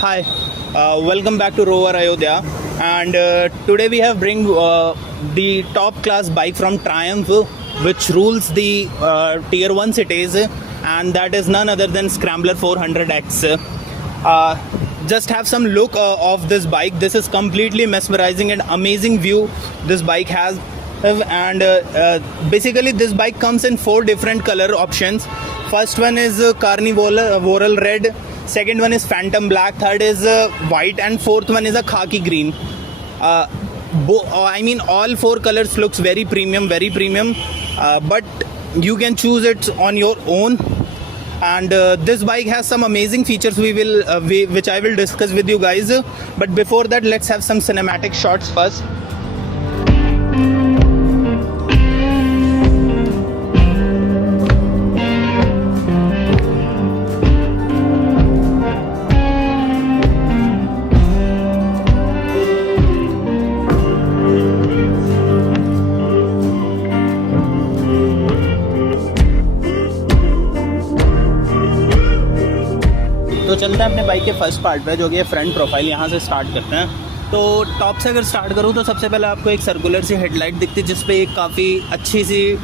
Hi, welcome back to Rover Ayodhya, and today we have bring the top class bike from Triumph, which rules the tier 1 cities, and that is none other than Scrambler 400X. Just have some look of this bike. This is completely mesmerizing and amazing view this bike has, and basically this bike comes in 4 different color options. First one is Carnivoral Red, second one is Phantom Black, third is white, and fourth one is a khaki green. I mean all 4 colors looks very premium, but you can choose it on your own. And this bike has some amazing features which I will discuss with you guys. But before that, let's have some cinematic shots first. तो चलते हैं अपने bike के first part पे, जो कि है front profile. यहाँ से स्टार्ट करते हैं। तो टॉप से अगर स्टार्ट करूँ तो सबसे पहले आपको एक सर्कुलर सी हेडलाइट दिखती है, जिस पे एक काफ़ी अच्छी सी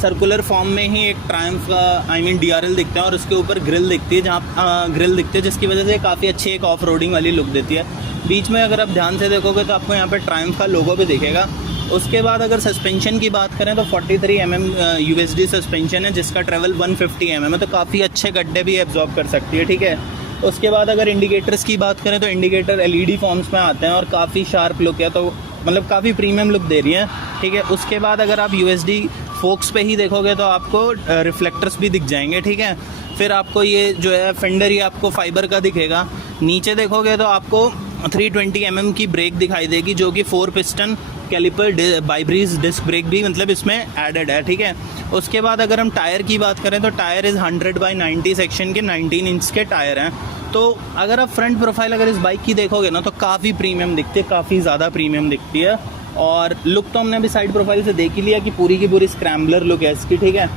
सर्कुलर फॉर्म में ही एक ट्रायम्फ का DRL दिखता है, और उसके ऊपर ग्रिल दिखती है, जिसकी वजह से काफ़ी अच्छी एक ऑफ रोडिंग वाली लुक देती है। बीच में अगर आप ध्यान से देखोगे तो आपको यहाँ पर ट्रायम्फ का लोगो भी दिखेगा। उसके बाद अगर सस्पेंशन की बात करें तो 43 mm USD सस्पेंशन है, जिसका ट्रेवल 150 mm है, तो काफ़ी अच्छे गड्ढे भी एब्जॉर्ब कर सकती है। ठीक है। उसके बाद अगर इंडिकेटर्स की बात करें तो इंडिकेटर LED फॉर्म्स में आते हैं और काफ़ी शार्प लुक है, तो मतलब काफ़ी प्रीमियम लुक दे रही है। ठीक है। उसके बाद अगर आप USD फोक्स पे ही देखोगे तो आपको रिफ्लेक्टर्स भी दिख जाएंगे। ठीक है। फिर आपको ये जो है फेंडर, ये आपको फाइबर का दिखेगा। नीचे देखोगे तो आपको 320 mm की ब्रेक दिखाई देगी, जो कि 4 पिस्टन कैलिपर बाइब्रीज डिस्क ब्रेक भी मतलब इसमें एडेड है। ठीक है। उसके बाद अगर हम टायर की बात करें तो टायर इज़ 100/90 सेक्शन के 19 इंच के टायर हैं। तो अगर आप फ्रंट प्रोफाइल अगर इस बाइक की देखोगे ना तो काफ़ी प्रीमियम दिखती है, काफ़ी ज़्यादा प्रीमियम दिखती है। और लुक तो हमने अभी साइड प्रोफाइल से देख ही लिया कि पूरी की पूरी स्क्रैम्बलर लुक है इसकी। ठीक है।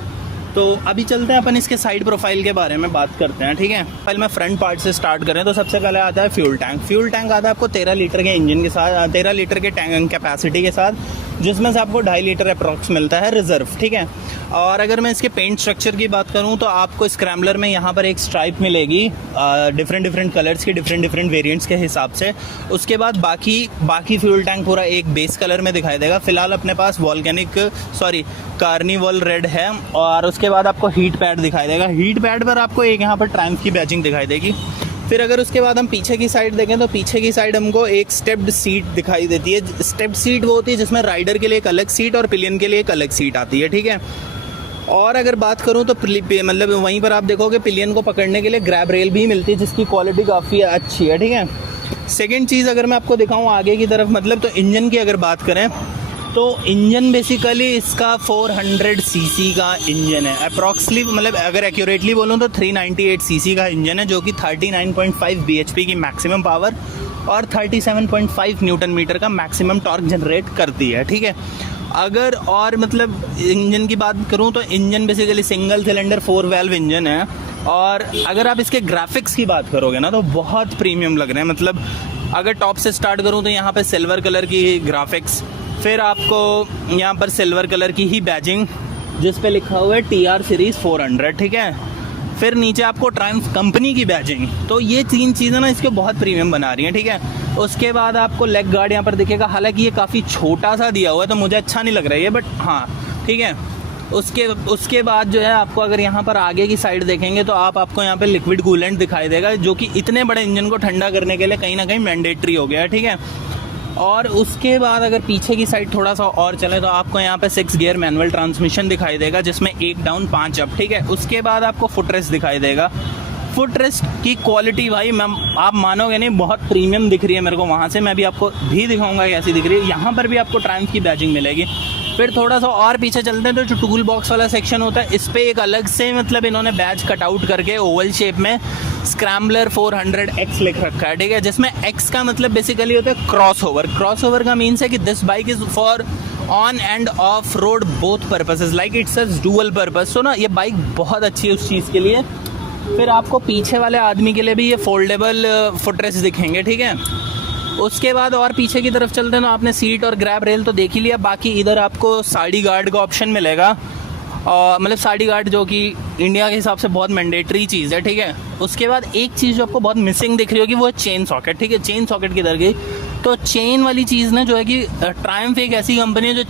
तो अभी चलते हैं अपन इसके साइड प्रोफाइल के बारे में बात करते हैं। ठीक है। पहले मैं फ्रंट पार्ट से स्टार्ट करें तो सबसे पहले आता है फ्यूल टैंक। फ्यूल टैंक आता है आपको 13 लीटर के इंजन के साथ, 13 लीटर के टैंक कैपेसिटी के साथ, जिसमें से आपको 2.5 लीटर अप्रॉक्स मिलता है रिजर्व। ठीक है। और अगर मैं इसके पेंट स्ट्रक्चर की बात करूं तो आपको स्क्रैम्बलर में यहाँ पर एक स्ट्राइप मिलेगी डिफरेंट कलर्स की, डिफरेंट वेरिएंट्स के हिसाब से। उसके बाद बाकी फ्यूल टैंक पूरा एक बेस कलर में दिखाई देगा। फिलहाल अपने पास कार्निवल रेड है। और उसके बाद आपको हीट पैड दिखाई देगा। हीट पैड पर आपको एक यहाँ पर ट्रायम्फ की बैजिंग दिखाई देगी। फिर अगर उसके बाद हम पीछे की साइड देखें तो पीछे की साइड हमको एक स्टेप्ड सीट दिखाई देती है। स्टेप्ड सीट वो होती है जिसमें राइडर के लिए एक अलग सीट और पिलियन के लिए एक अलग सीट आती है। ठीक है। और अगर बात करूं तो मतलब वहीं पर आप देखोगे पिलियन को पकड़ने के लिए ग्रैब रेल भी मिलती है, जिसकी क्वालिटी काफ़ी अच्छी है। ठीक है। सेकेंड चीज़ अगर मैं आपको दिखाऊँ आगे की तरफ, मतलब तो इंजन की अगर बात करें तो इंजन बेसिकली इसका 400 सीसी का इंजन है अप्रॉक्सली, मतलब अगर एक्यूरेटली बोलूँ तो 398 सीसी का इंजन है, जो कि 39.5 bhp की मैक्सिमम पावर और 37.5 न्यूटन मीटर का मैक्सिमम टॉर्क जनरेट करती है। ठीक है। अगर और मतलब इंजन की बात करूँ तो engine basically single cylinder 4 valve engine है। और अगर आप इसके ग्राफिक्स की बात करोगे ना तो बहुत प्रीमियम लग रहे हैं। मतलब अगर टॉप से स्टार्ट करूँ तो यहाँ पे सिल्वर कलर की ग्राफिक्स, फिर आपको यहाँ पर सिल्वर कलर की ही बैजिंग जिस पे लिखा हुआ है TR सीरीज़ 400। ठीक है। फिर नीचे आपको ट्रायम्फ कंपनी की बैजिंग। तो ये 3 चीज़ें ना इसको बहुत प्रीमियम बना रही हैं। ठीक है। उसके बाद आपको लेग गार्ड यहाँ पर दिखेगा, हालांकि ये काफ़ी छोटा सा दिया हुआ है तो मुझे अच्छा नहीं लग रहा है ये, बट हाँ ठीक है। उसके बाद जो है आपको अगर यहाँ पर आगे की साइड देखेंगे तो आपको यहाँ पे लिक्विड कूलेंट दिखाई देगा, जो कि इतने बड़े इंजन को ठंडा करने के लिए कहीं ना कहीं मैंडेटरी हो गया है। ठीक है। और उसके बाद अगर पीछे की साइड थोड़ा सा और चले तो आपको यहाँ पे 6 गियर मैनुअल ट्रांसमिशन दिखाई देगा, जिसमें 1 डाउन 5 अप। ठीक है। उसके बाद आपको फुटरेस्ट दिखाई देगा। फुटरेस्ट की क्वालिटी भाई आप मानोगे नहीं, बहुत प्रीमियम दिख रही है मेरे को। वहाँ से मैं भी आपको भी दिखाऊंगा कैसी दिख रही है। यहाँ पर भी आपको ट्रायम्फ की बैजिंग मिलेगी। फिर थोड़ा सा और पीछे चलते हैं तो जो टूल बॉक्स वाला सेक्शन होता है, इस पे एक अलग से मतलब इन्होंने बैच कटआउट करके ओवल शेप में स्क्रैम्बलर 400X लिख रखा है। ठीक है। जिसमें X का मतलब बेसिकली होता है क्रॉस ओवर का मीन्स है कि this bike is for on and off road both purposes, like it's a dual purpose. So ना ये बाइक बहुत अच्छी है उस चीज़ के लिए। फिर आपको पीछे वाले आदमी के लिए भी ये फोल्डेबल फुटरेस्ट दिखेंगे, ठीक है। उसके बाद और पीछे की तरफ चलते हैं तो आपने सीट और ग्रैब रेल तो देख ही लिया, बाकी इधर आपको साइड गार्ड का ऑप्शन मिलेगा, और मतलब साइड गार्ड जो कि इंडिया के हिसाब से बहुत मैंडेटरी चीज़ है, ठीक है। उसके बाद एक चीज़ जो आपको बहुत मिसिंग दिख रही होगी वो है चेन सॉकेट, ठीक है। चेन सॉकेट किधर गई? तो चेन वाली चीज़ ना जो है कि ट्रायम्फ एक ऐसी कंपनी है जो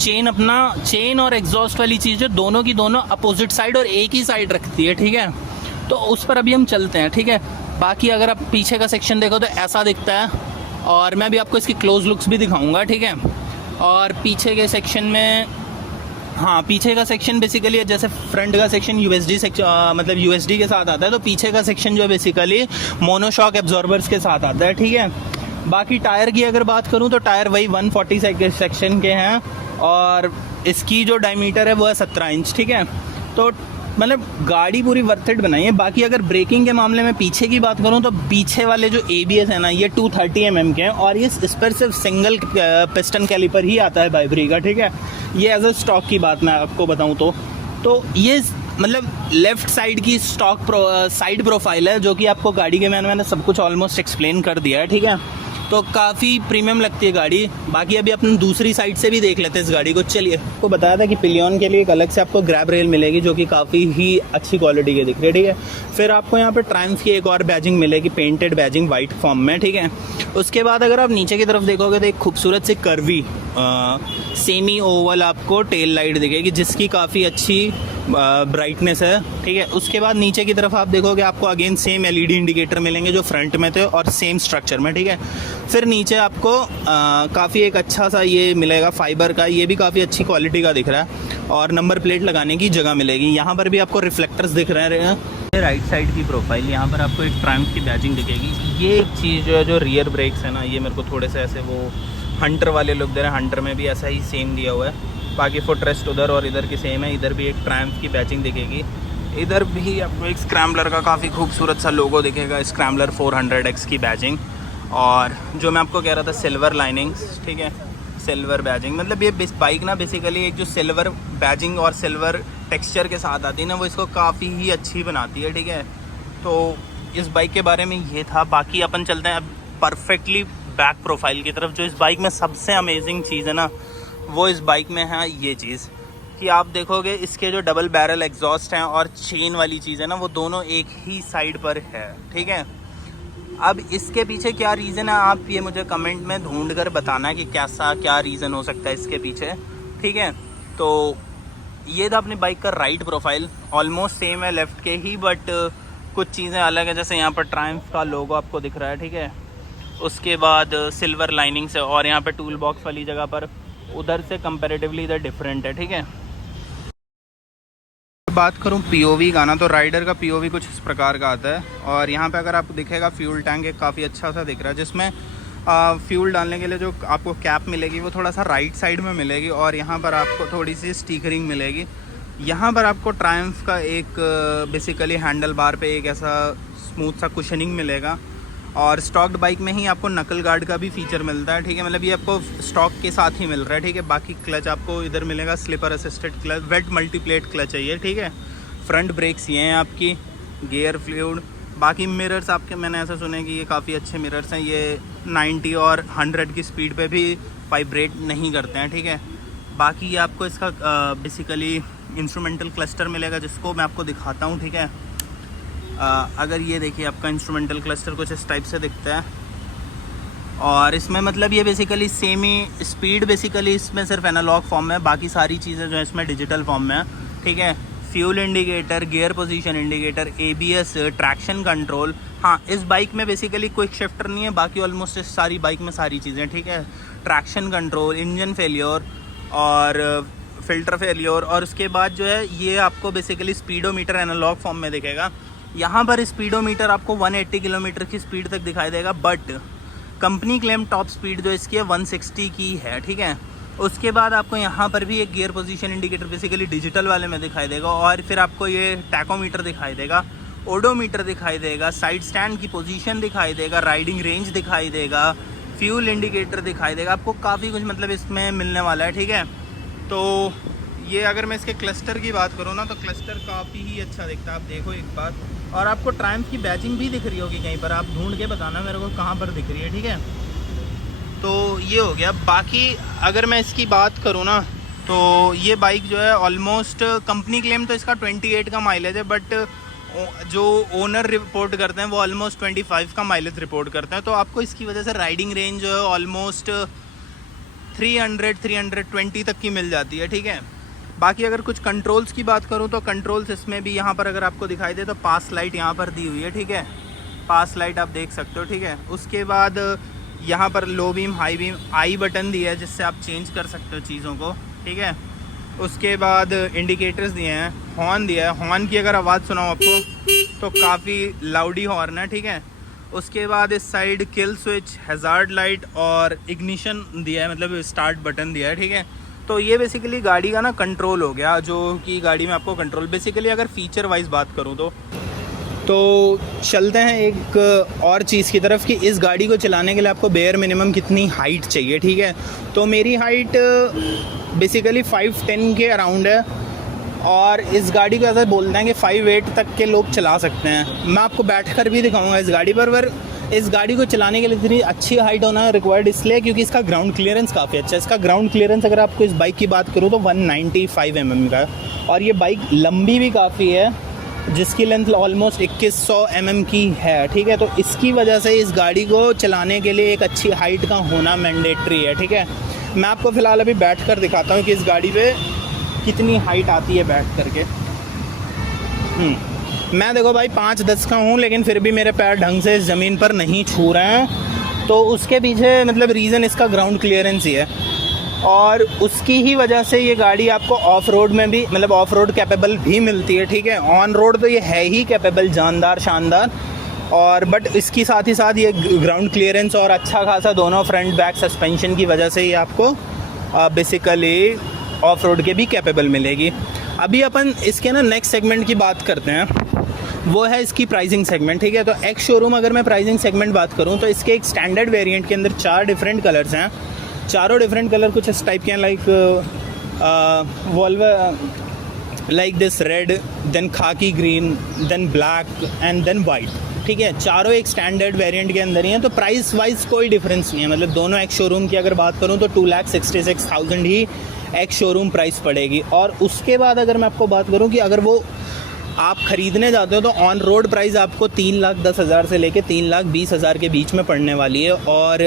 चेन और एग्जॉस्ट वाली चीज़ है दोनों की दोनों अपोजिट साइड और एक ही साइड रखती है, ठीक है। तो उस पर अभी हम चलते हैं, ठीक है। बाकी अगर आप पीछे का सेक्शन देखो तो ऐसा दिखता है, और मैं भी आपको इसकी क्लोज लुक्स भी दिखाऊंगा, ठीक है। और पीछे के सेक्शन में, हाँ, पीछे का सेक्शन बेसिकली जैसे फ्रंट का सेक्शन यूएसडी सेक्शन मतलब यूएसडी के साथ आता है, तो पीछे का सेक्शन जो है बेसिकली मोनोशॉक एब्जॉर्बर्स के साथ आता है, ठीक है। बाकी टायर की अगर बात करूं तो टायर वही 140 सेक्शन के हैं, और इसकी जो डायमीटर है वो है 17 इंच, ठीक है। तो मतलब गाड़ी पूरी वर्थ इट बनाई है। बाकी अगर ब्रेकिंग के मामले में पीछे की बात करूं तो पीछे वाले जो ABS है ना, ये 230 mm के हैं, और ये इस पर सिर्फ सिंगल पिस्टन कैलिपर ही आता है बाइबरी का, ठीक है। ये एज अ स्टॉक की बात मैं आपको बताऊं तो ये मतलब लेफ्ट साइड की स्टॉक साइड प्रोफाइल है, जो कि आपको गाड़ी के मैंने सब कुछ ऑलमोस्ट एक्सप्लेन कर दिया है, ठीक है। तो काफ़ी प्रीमियम लगती है गाड़ी। बाकी अभी अपन दूसरी साइड से भी देख लेते हैं इस गाड़ी को। चलिए, आपको बताया था कि पिलियन के लिए एक अलग से आपको ग्रैब रेल मिलेगी जो कि काफ़ी ही अच्छी क्वालिटी की दिख रही है, ठीक है। फिर आपको यहाँ पे ट्रायम्फ की एक और बैजिंग मिलेगी, पेंटेड बैजिंग वाइट फॉर्म में, ठीक है। उसके बाद अगर आप नीचे की तरफ देखोगे तो एक खूबसूरत सी कर्वी सेमी ओवल आपको टेल लाइट दिखेगी जिसकी काफ़ी अच्छी ब्राइटनेस है, ठीक है। उसके बाद नीचे की तरफ आप देखोगे आपको अगेन सेम LED इंडिकेटर मिलेंगे जो फ्रंट में थे और सेम स्ट्रक्चर में, ठीक है। फिर नीचे आपको काफ़ी एक अच्छा सा ये मिलेगा फाइबर का, ये भी काफ़ी अच्छी क्वालिटी का दिख रहा है, और नंबर प्लेट लगाने की जगह मिलेगी। यहाँ पर भी आपको रिफ्लेक्टर्स दिख रहे हैं। राइट साइड की प्रोफाइल, यहाँ पर आपको एक ट्रायम्फ की बैजिंग दिखेगी। ये एक चीज़ जो है जो रियर ब्रेक्स है ना, ये मेरे को थोड़े से ऐसे वो हंटर वाले लुक दे रहे हैं। हंटर में भी ऐसा ही सेम दिया हुआ है। बाकी फुटरेस्ट उधर और इधर की सेम है। इधर भी एक ट्रायम्फ की बैजिंग दिखेगी। इधर भी आपको एक स्क्रैम्बलर का काफ़ी खूबसूरत सा लोगो दिखेगा, स्क्रैम्बलर 400X की बैजिंग। और जो मैं आपको कह रहा था सिल्वर लाइनिंग्स, ठीक है, सिल्वर बैजिंग। मतलब ये बाइक ना बेसिकली एक जो सिल्वर बैजिंग और सिल्वर टेक्सचर के साथ आती है ना, वो इसको काफ़ी ही अच्छी बनाती है, ठीक है। तो इस बाइक के बारे में ये था। बाकी अपन चलते हैं अब परफेक्टली बैक प्रोफाइल की तरफ। जो इस बाइक में सबसे अमेजिंग चीज़ है ना, वो इस बाइक में है ये चीज़ कि आप देखोगे इसके जो डबल बैरल एग्जॉस्ट हैं और चेन वाली चीज़ है ना, वो दोनों एक ही साइड पर है, ठीक है। अब इसके पीछे क्या रीज़न है, आप ये मुझे कमेंट में ढूंढ कर बताना कि क्या रीज़न हो सकता है इसके पीछे, ठीक है। तो ये था अपनी बाइक का राइट प्रोफाइल, ऑलमोस्ट सेम है लेफ़्ट के ही, बट कुछ चीज़ें अलग है। जैसे यहाँ पर ट्रायम्फ का लोगो आपको दिख रहा है, ठीक है। उसके बाद सिल्वर लाइनिंग से, और यहाँ पर टूल बॉक्स वाली जगह पर उधर से कंपैरेटिवली इधर डिफरेंट है, ठीक है। बात करूं POV का ना, तो राइडर का POV कुछ इस प्रकार का आता है। और यहाँ पे अगर आपको दिखेगा फ्यूल टैंक एक काफ़ी अच्छा सा दिख रहा है, जिसमें फ्यूल डालने के लिए जो आपको कैप मिलेगी वो थोड़ा सा राइट साइड में मिलेगी, और यहाँ पर आपको थोड़ी सी स्टिकरिंग मिलेगी। यहाँ पर आपको ट्रायम्फ का एक बेसिकली हैंडल बार पे एक ऐसा स्मूथ सा कुशनिंग मिलेगा, और स्टॉक्ड बाइक में ही आपको नकल गार्ड का भी फीचर मिलता है, ठीक है। मतलब ये आपको स्टॉक के साथ ही मिल रहा है, ठीक है। बाकी क्लच आपको इधर मिलेगा slipper assisted clutch, wet multiplate clutch है ये, ठीक है। फ्रंट ब्रेक्स ये हैं आपकी, गियर फ्लूइड। बाकी मिरर्स आपके, मैंने ऐसा सुना है कि ये काफ़ी अच्छे मिरर्स हैं, ये 90 और 100 की स्पीड पे भी वाइब्रेट नहीं करते हैं, ठीक है। बाकी ये आपको इसका बेसिकली इंस्ट्रूमेंटल क्लस्टर मिलेगा, जिसको मैं आपको दिखाता हूँ, ठीक है। अगर ये देखिए आपका इंस्ट्रूमेंटल क्लस्टर कुछ इस टाइप से दिखता है, और इसमें मतलब ये बेसिकली सेमी स्पीड बेसिकली इसमें सिर्फ एनालॉग फॉर्म में, बाकी सारी चीज़ें जो है इसमें डिजिटल फॉर्म में है, ठीक है। Fuel indicator, gear position indicator, ABS, traction control. हाँ, इस बाइक में बेसिकली क्विक शिफ्टर नहीं है, बाकी ऑलमोस्ट इस सारी बाइक में सारी चीज़ें, ठीक है। ट्रैक्शन कंट्रोल, इंजन फेलियर और फिल्टर फेलियर। और उसके बाद जो है ये आपको बेसिकली स्पीडोमीटर एनालॉग फॉर्म में दिखेगा। यहाँ पर स्पीडोमीटर आपको 180 किलोमीटर की स्पीड तक दिखाई देगा, but company claim top speed जो इसकी है 160 की है, ठीक है। उसके बाद आपको यहाँ पर भी एक gear position indicator basically digital वाले में दिखाई देगा, और फिर आपको ये टैकोमीटर दिखाई देगा, ओडोमीटर दिखाई देगा, साइड स्टैंड की पोजीशन दिखाई देगा, राइडिंग रेंज दिखाई देगा, फ्यूल इंडिकेटर दिखाई देगा। आपको काफ़ी कुछ मतलब इसमें मिलने वाला है, ठीक है। तो ये अगर मैं इसके क्लस्टर की बात करूँ ना, तो क्लस्टर काफ़ी ही अच्छा दिखता है, आप देखो एक बार। और आपको ट्रायम्फ की बैजिंग भी दिख रही होगी कहीं पर, आप ढूंढ के बताना मेरे को कहाँ पर दिख रही है, ठीक है। तो ये हो गया। बाकी अगर मैं इसकी बात करूँ ना, तो ये बाइक जो है ऑलमोस्ट कंपनी क्लेम तो इसका 28 का माइलेज है, बट जो ओनर रिपोर्ट करते हैं वो ऑलमोस्ट 25 का माइलेज रिपोर्ट करते हैं। तो आपको इसकी वजह से राइडिंग रेंज जो है ऑलमोस्ट 300-320 तक की मिल जाती है, ठीक है। बाकी अगर कुछ कंट्रोल्स की बात करूं तो कंट्रोल्स इसमें भी यहाँ पर अगर आपको दिखाई दे तो पास लाइट यहाँ पर दी हुई है, ठीक है। पास लाइट आप देख सकते हो, ठीक है। उसके बाद यहाँ पर लो बीम, हाई बीम, आई बटन दिया है जिससे आप चेंज कर सकते हो चीज़ों को, ठीक है। उसके बाद इंडिकेटर्स दिए हैं, हॉर्न दिया है। हॉर्न की अगर आवाज़ सुनाऊँ आपको तो काफ़ी लाउडी हॉर्न है, ठीक है। उसके बाद इस side kill switch, hazard light और इग्निशन दिया है, मतलब स्टार्ट बटन दिया है, ठीक है। तो ये बेसिकली गाड़ी का ना कंट्रोल हो गया, जो कि गाड़ी में आपको कंट्रोल। बेसिकली अगर फीचर वाइज बात करूँ तो चलते हैं एक और चीज़ की तरफ कि इस गाड़ी को चलाने के लिए आपको बेयर मिनिमम कितनी हाइट चाहिए, ठीक है। तो मेरी हाइट बेसिकली 5'10" के अराउंड है, और इस गाड़ी को ऐसा बोलते हैं कि 5'8" तक के लोग चला सकते हैं। मैं आपको बैठकर भी दिखाऊंगा इस गाड़ी पर इस गाड़ी को चलाने के लिए इतनी अच्छी हाइट होना रिक्वायर्ड इसलिए क्योंकि इसका ग्राउंड क्लियरेंस काफ़ी अच्छा है। इसका ग्राउंड क्लियरेंस अगर आपको इस बाइक की बात करूँ तो 195 mm का है, और ये बाइक लंबी भी काफ़ी है, जिसकी लेंथ ऑलमोस्ट 2100 mm की है, ठीक है। तो इसकी वजह से इस गाड़ी को चलाने के लिए एक अच्छी हाइट का होना मैंडेटरी है, ठीक है। मैं आपको फ़िलहाल अभी बैठ कर दिखाता हूँ कि इस गाड़ी पे कितनी हाइट आती है बैठ करके। मैं देखो भाई 5'10" का हूँ, लेकिन फिर भी मेरे पैर ढंग से इस ज़मीन पर नहीं छू रहे हैं। तो उसके पीछे मतलब रीज़न इसका ग्राउंड क्लियरेंस ही है, और उसकी ही वजह से ये गाड़ी आपको ऑफ रोड में भी मतलब ऑफ रोड कैपेबल भी मिलती है, ठीक है। ऑन रोड तो ये है ही कैपेबल, जानदार शानदार, और बट इसकी साथ ही साथ ये ग्राउंड क्लियरेंस और अच्छा खासा दोनों फ्रंट बैक सस्पेंशन की वजह से ये आपको बेसिकली ऑफ रोड के भी कैपेबल मिलेगी। अभी अपन इसके ना नेक्स्ट सेगमेंट की बात करते हैं, वो है इसकी प्राइसिंग सेगमेंट, ठीक है। तो एक्स शोरूम अगर मैं प्राइसिंग सेगमेंट बात करूँ तो इसके एक स्टैंडर्ड वेरिएंट के अंदर 4 डिफरेंट कलर्स हैं। चारों डिफरेंट कलर कुछ इस टाइप के हैं, like valve like this red, then khaki green, then black and then white, ठीक है। चारों एक स्टैंडर्ड वेरिएंट के अंदर ही हैं। तो प्राइस वाइज कोई डिफरेंस नहीं है, मतलब दोनों एक्स शोरूम की अगर बात करूँ तो 2,66,000 ही एक्स शोरूम प्राइस पड़ेगी। और उसके बाद अगर मैं आपको बात करूँ कि अगर वो आप ख़रीदने जाते हो तो ऑन रोड प्राइस आपको 3,10,000 से लेके 3,20,000 के बीच में पड़ने वाली है। और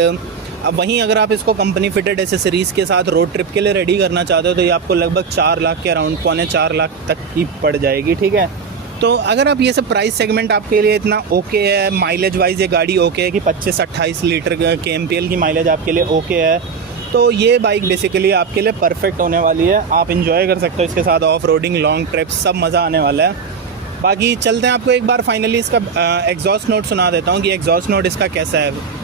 अब वहीं अगर आप इसको कंपनी फिटेड एसेसरीज़ के साथ रोड ट्रिप के लिए रेडी करना चाहते हो तो ये आपको लगभग 4 लाख के अराउंड, 3.25 लाख तक की पड़ जाएगी, ठीक है। तो अगर आप ये सब प्राइस सेगमेंट आपके लिए इतना ओके है, माइलेज वाइज ये गाड़ी ओके है कि 25-28 लीटर के MPL की माइलेज आपके लिए ओके है, तो ये बाइक बेसिकली आपके लिए परफेक्ट होने वाली है। आप इन्जॉय कर सकते हो इसके साथ, ऑफ रोडिंग, लॉन्ग ट्रिप्स, सब मज़ा आने वाला है। बाकी चलते हैं, आपको एक बार फाइनली इसका एग्जॉस्ट नोट सुना देता हूँ कि एग्जॉस्ट नोट इसका कैसा है।